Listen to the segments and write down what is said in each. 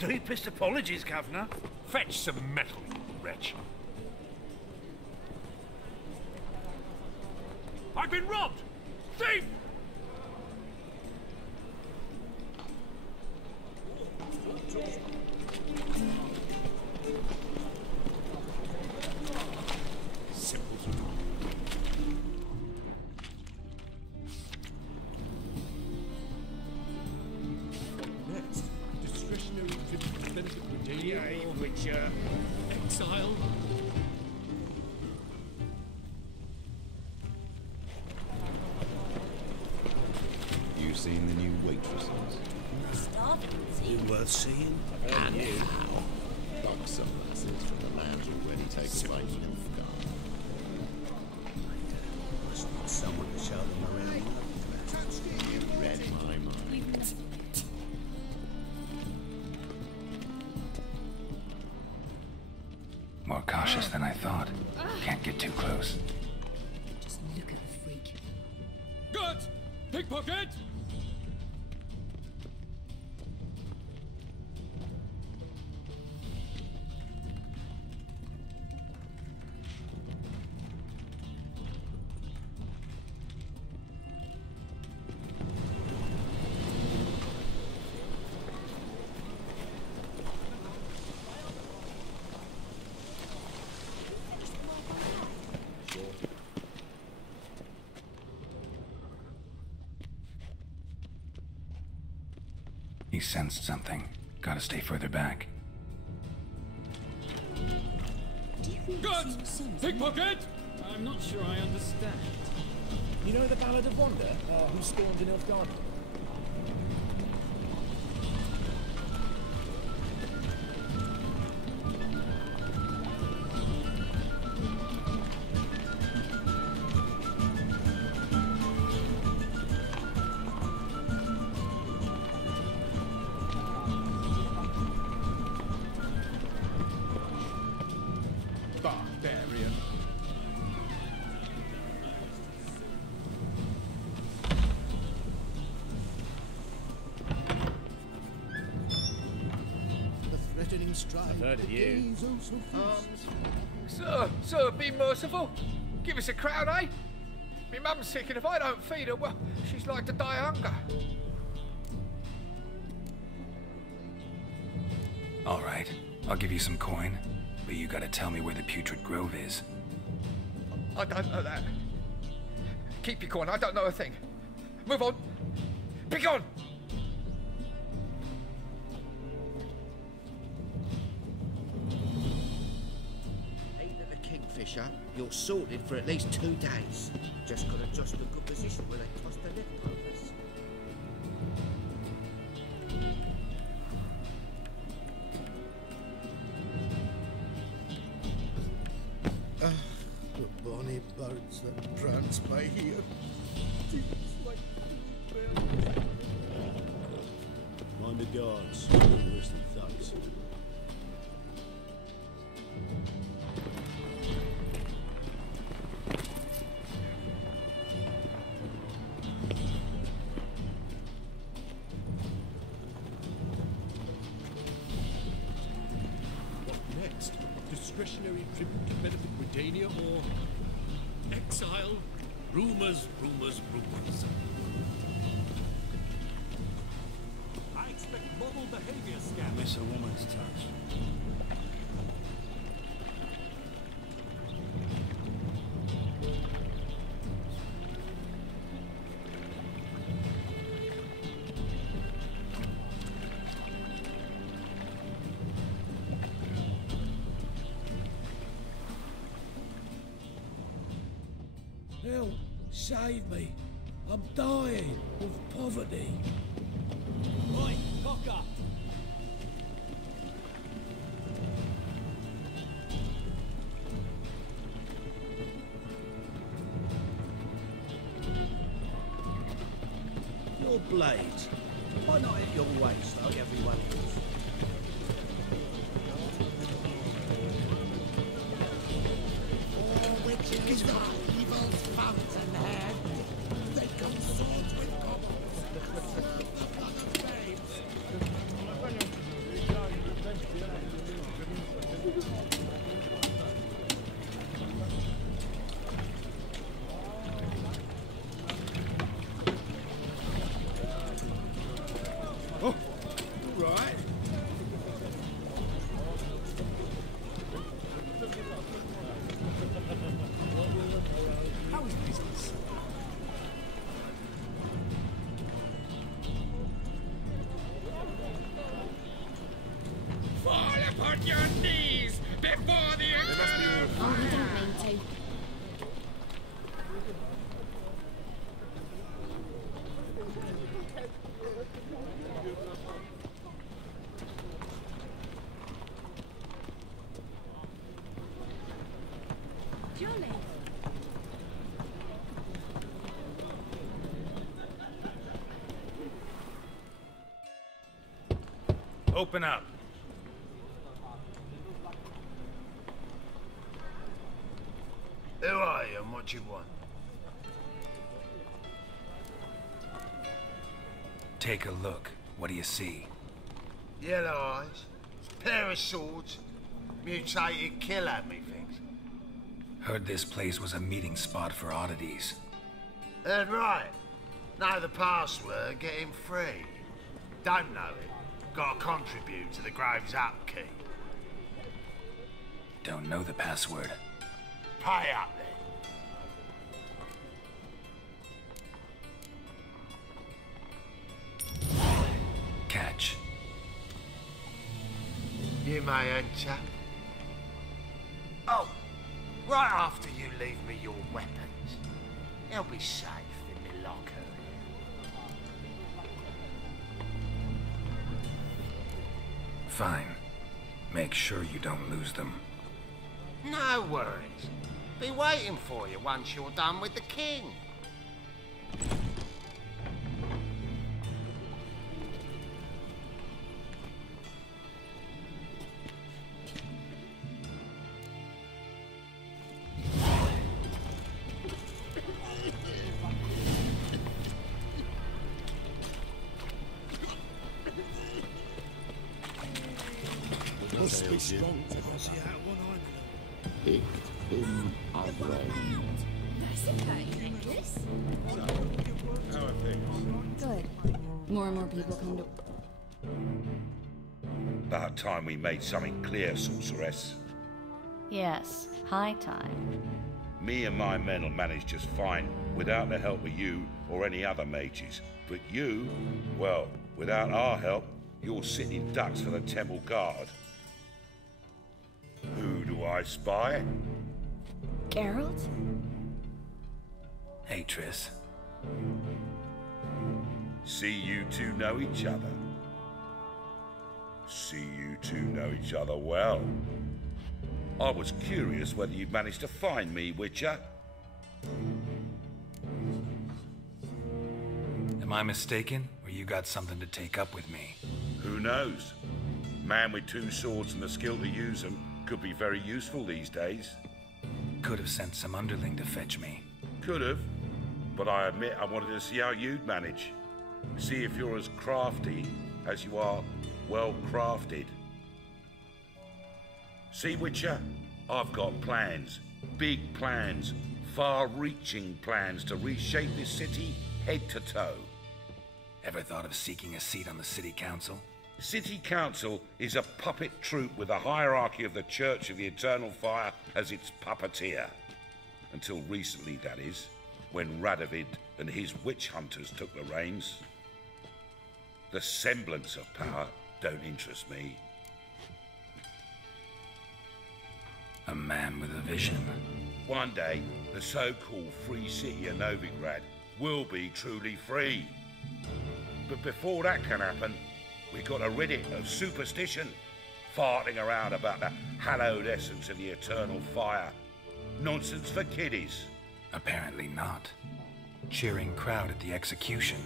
Deepest apologies, Governor. Fetch some metal, you wretch. I've been robbed! Thief! Next, discretionary benefit redeeming or exile. You seen the new waitresses? Worth seeing. And how? Buxom lasses from the lands already taken by Nilfgaard. Must need someone to show them around. You read my mind. More cautious than I thought. Can't get too close. Just look at the freak. Good! Pickpocket! He sensed something. Gotta stay further back. Good! Pickpocket! I'm not sure I understand. You know the Ballad of Wanda, who stormed in Nilfgaard? Barbarian. The threatening stride. I've heard of you. Sir, be merciful. Give us a crown, eh? Me mum's sick, and if I don't feed her, well, she's like to die of hunger. All right, I'll give you some coin, but you gotta tell me where the Putrid Grove is. I don't know that. Keep your coin, I don't know a thing. Move on. Be gone! Either the Kingfisher, you're sorted for at least 2 days. Just gotta adjust a good position where they toss the leftovers. The bonny birds that prance by here. Mind the guards. Worse than thugs. What next? Discretionary tribute to benefit Redania or exile? Rumors, rumors, rumors. I expect model behavior scan. Miss a woman's touch. Help! Save me! I'm dying of poverty. Right, cock up. Your blades. Why not at your waist like everyone else? Oh, witches are evil's fountainhead. They come swords with goblins. Open up. Who are you and what do you want? Take a look. What do you see? Yellow eyes, pair of swords, mutated killer, methinks. Heard this place was a meeting spot for oddities. Heard right. Know the password, get him free. Don't know it. Gotta contribute to the Grave's upkeep. Don't know the password. Pay up then. Catch. You may enter. Oh, right after you leave me your weapons. They'll be safe in the locker. Fine. Make sure you don't lose them. No worries. Be waiting for you once you're done with the king. Must be strong to see that one on. Picked him up. Nice and tight, necklace. How are things? Good. More and more people come to... About time we made something clear, sorceress. Yes, high time. Me and my men will manage just fine without the help of you or any other mages. But you, well, without our help, you're sitting ducks for the temple guard. Who do I spy? Geralt? Hey, Triss. See you two know each other. See you two know each other well. I was curious whether you'd managed to find me, Witcher. Am I mistaken, or you got something to take up with me? Who knows? Man with two swords and the skill to use them could be very useful these days. Could have sent some underling to fetch me. Could have, but I admit I wanted to see how you'd manage. See if you're as crafty as you are well crafted. See, Witcher, I've got plans. Big plans. Far-reaching plans to reshape this city head to toe. Ever thought of seeking a seat on the city council? City Council is a puppet troupe with a hierarchy of the Church of the Eternal Fire as its puppeteer. Until recently, that is, when Radovid and his witch hunters took the reins. The semblance of power don't interest me. A man with a vision. One day, the so-called free city of Novigrad will be truly free. But before that can happen, we got to rid it of superstition, farting around about the hallowed essence of the eternal fire. Nonsense for kiddies. Apparently not. Cheering crowd at the execution.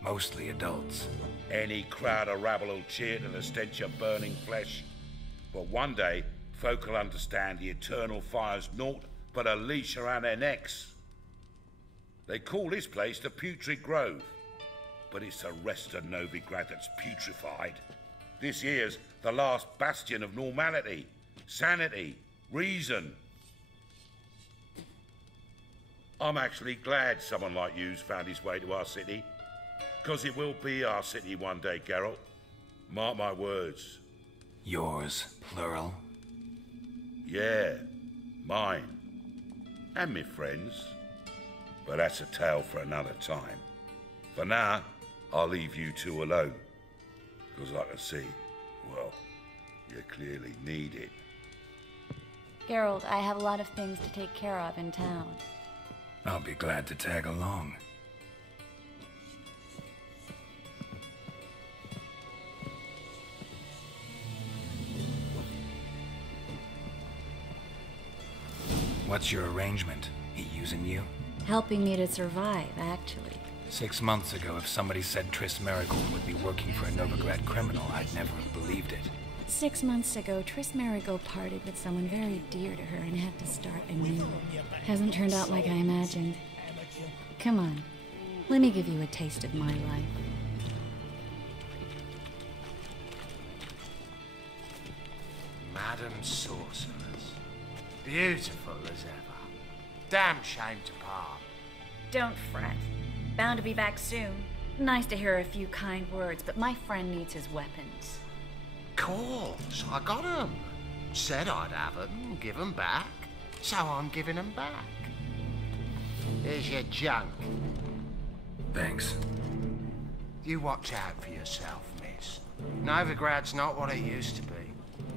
Mostly adults. Any crowd of rabble will cheer to the stench of burning flesh. But one day, folk will understand the eternal fire's naught but a leash around their necks. They call this place the Putrid Grove. But it's the rest of Novigrad that's putrefied. This here's the last bastion of normality, sanity, reason. I'm actually glad someone like you's found his way to our city. Because it will be our city one day, Geralt. Mark my words. Yours, plural? Yeah, mine. And me friends. But that's a tale for another time. For now, I'll leave you two alone. Because I can see, well, you clearly need it. Geralt, I have a lot of things to take care of in town. I'll be glad to tag along. What's your arrangement? He using you? Helping me to survive, actually. 6 months ago, if somebody said Triss Marigold would be working for a Novigrad criminal, I'd never have believed it. 6 months ago, Triss Marigold parted with someone very dear to her and had to start anew. Hasn't turned out like I imagined. Come on, let me give you a taste of my life. Madam Sorceress. Beautiful as ever. Damn shame to part. Don't fret. Bound to be back soon. Nice to hear a few kind words, but my friend needs his weapons. Course, I got 'em. Said I'd have 'em, give 'em back. So I'm giving 'em back. Here's your junk. Thanks. You watch out for yourself, miss. Novigrad's not what it used to be.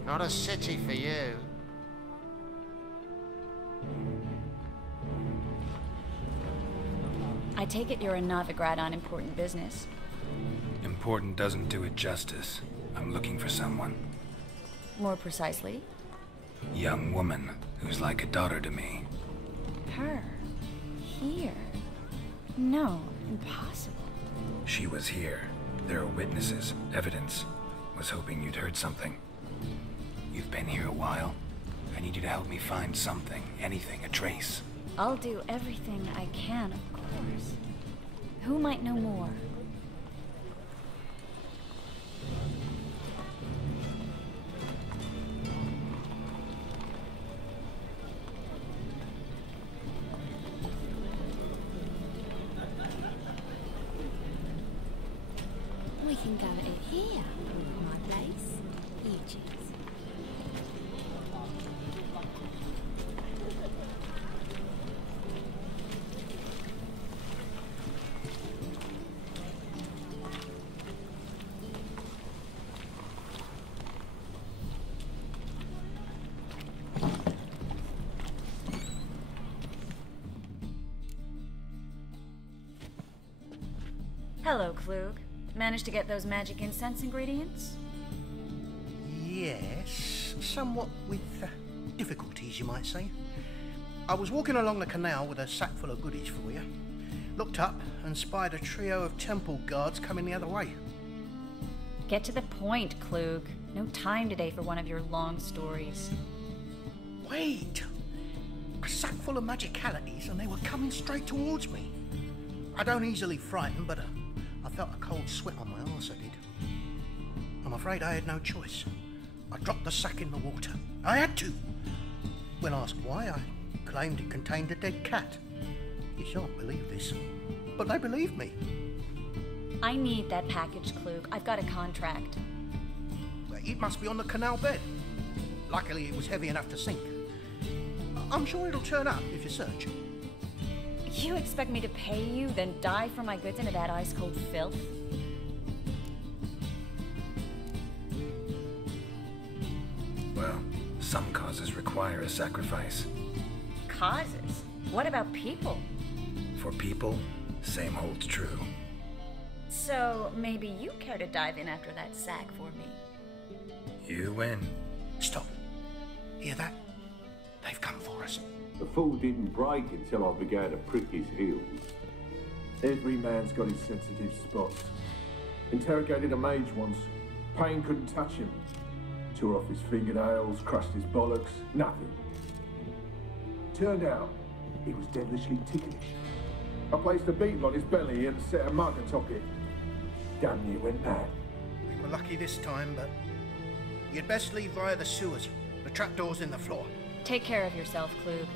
Not a city for you. I take it you're in Novigrad on important business. Important doesn't do it justice. I'm looking for someone. More precisely? Young woman who's like a daughter to me. Her? Here? No, impossible. She was here. There are witnesses, evidence. Was hoping you'd heard something. You've been here a while. I need you to help me find something, anything, a trace. I'll do everything I can, of course. Who might know more? We can go at it here. My place. You choose. Hello, Klug. Managed to get those magic incense ingredients? Yes, somewhat with difficulties, you might say. I was walking along the canal with a sack full of goodies for you. Looked up and spied a trio of temple guards coming the other way. Get to the point, Klug. No time today for one of your long stories. Wait! A sack full of magicalities and they were coming straight towards me. I don't easily frighten, but I felt a cold sweat on my arse, I did. I'm afraid I had no choice. I dropped the sack in the water. I had to. When asked why, I claimed it contained a dead cat. You shan't believe this, but they believed me. I need that package, Klug. I've got a contract. It must be on the canal bed. Luckily, it was heavy enough to sink. I'm sure it'll turn up if you search. You expect me to pay you, then dive for my goods into that ice-cold filth? Well, some causes require a sacrifice. Causes? What about people? For people, same holds true. So, maybe you care to dive in after that sack for me? You win. Stop. Hear that? They've come for us. The fool didn't break until I began to prick his heels. Every man's got his sensitive spots. Interrogated a mage once. Pain couldn't touch him. Tore off his fingernails, crushed his bollocks, nothing. Turned out, he was devilishly ticklish. I placed a beetle on his belly and set a mug atop it. Damn near went mad. We were lucky this time, but you'd best leave via the sewers. The trapdoor's in the floor. Take care of yourself, Klug.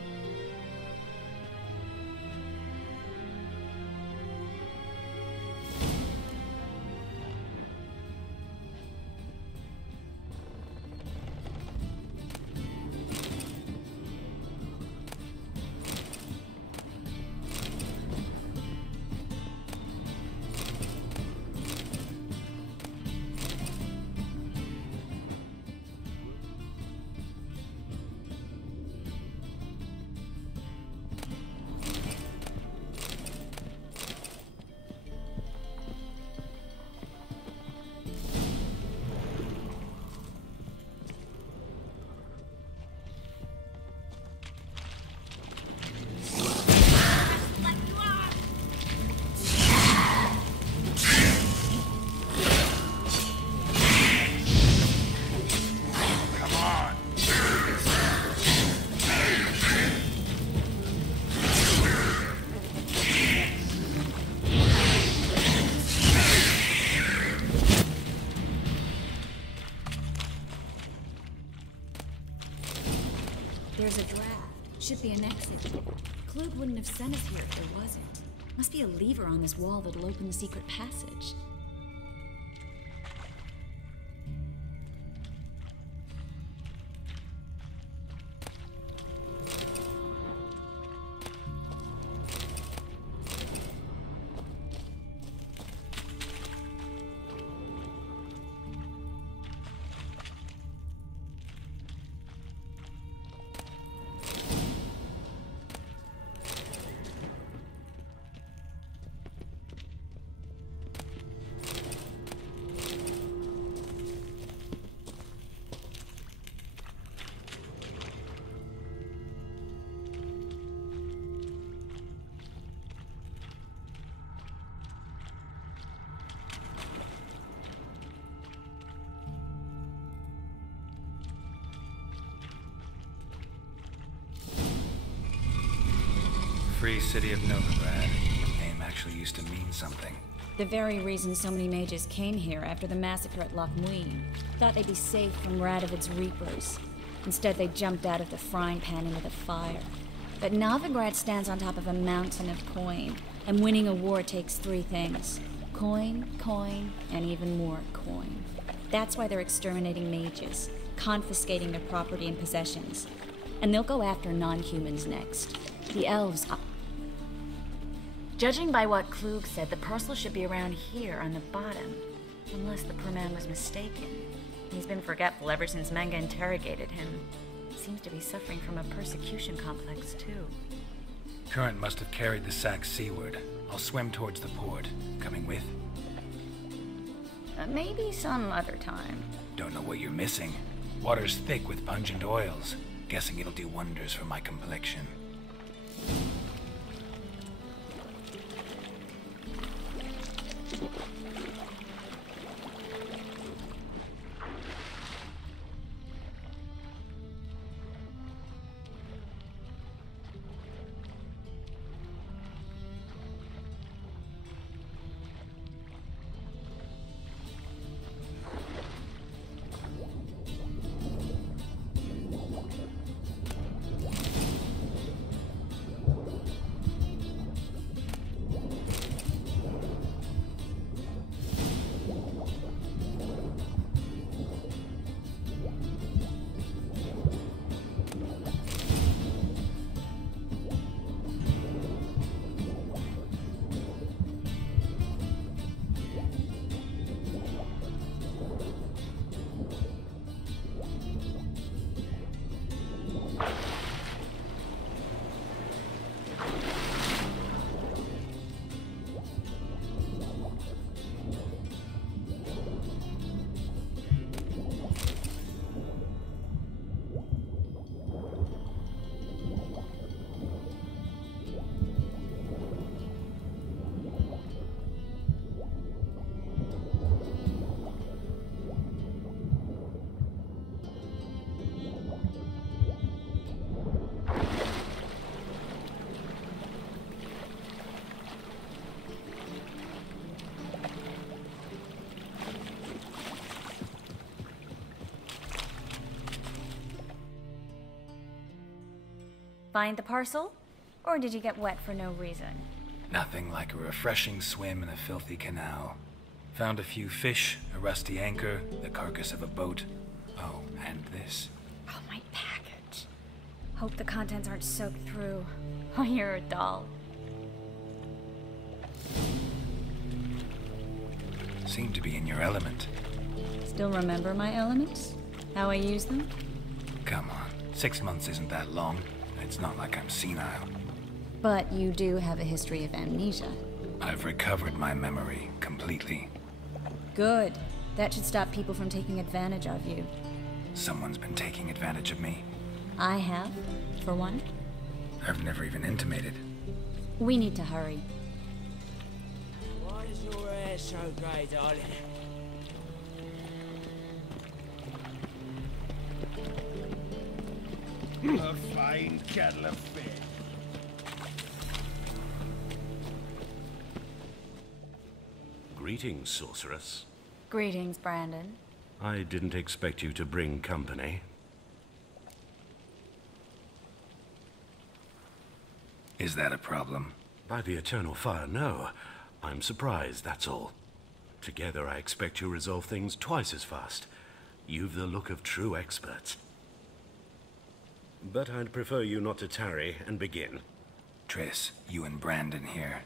There's a draft. Should be an exit. Klug wouldn't have sent us here if there wasn't. Must be a lever on this wall that'll open the secret passage. Free city of Novigrad. The name actually used to mean something. The very reason so many mages came here after the massacre at Loch Muin. Thought they'd be safe from Radovid's reapers. Instead, they jumped out of the frying pan into the fire. But Novigrad stands on top of a mountain of coin, and winning a war takes three things. Coin, coin, and even more coin. That's why they're exterminating mages, confiscating their property and possessions. And they'll go after non-humans next. The elves... Judging by what Klug said, the parcel should be around here on the bottom. Unless the poor man was mistaken. He's been forgetful ever since Manga interrogated him. Seems to be suffering from a persecution complex, too. Current must have carried the sack seaward. I'll swim towards the port. Coming with? Maybe some other time. Don't know what you're missing. Water's thick with pungent oils. Guessing it'll do wonders for my complexion. Find the parcel? Or did you get wet for no reason? Nothing like a refreshing swim in a filthy canal. Found a few fish, a rusty anchor, the carcass of a boat. Oh, and this. Oh, my package. Hope the contents aren't soaked through. Oh, you're a doll. Seem to be in your element. Still remember my elements? How I use them? Come on, 6 months isn't that long. It's not like I'm senile. But you do have a history of amnesia. I've recovered my memory completely. Good. That should stop people from taking advantage of you. Someone's been taking advantage of me. I have, for one. I've never even intimated. We need to hurry. Why is your hair so grey, darling? A fine kettle of fish. Greetings, sorceress. Greetings, Brandon. I didn't expect you to bring company. Is that a problem? By the eternal fire, no. I'm surprised, that's all. Together, I expect you resolve things twice as fast. You've the look of true experts. But I'd prefer you not to tarry and begin. Triss, you and Brandon here.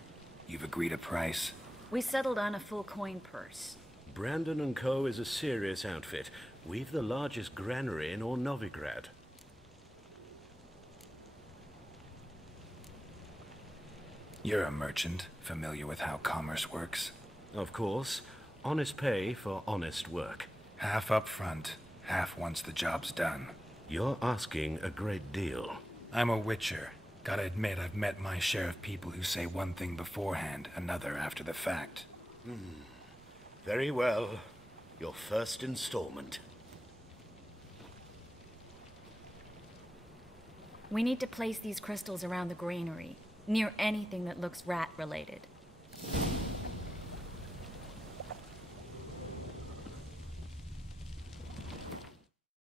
You've agreed a price? We settled on a full coin purse. Brandon & Co. is a serious outfit. We've the largest granary in all Novigrad. You're a merchant, familiar with how commerce works? Of course. Honest pay for honest work. Half up front, half once the job's done. You're asking a great deal. I'm a witcher. Gotta admit, I've met my share of people who say one thing beforehand, another after the fact. Very well. Your first installment. We need to place these crystals around the granary, near anything that looks rat-related.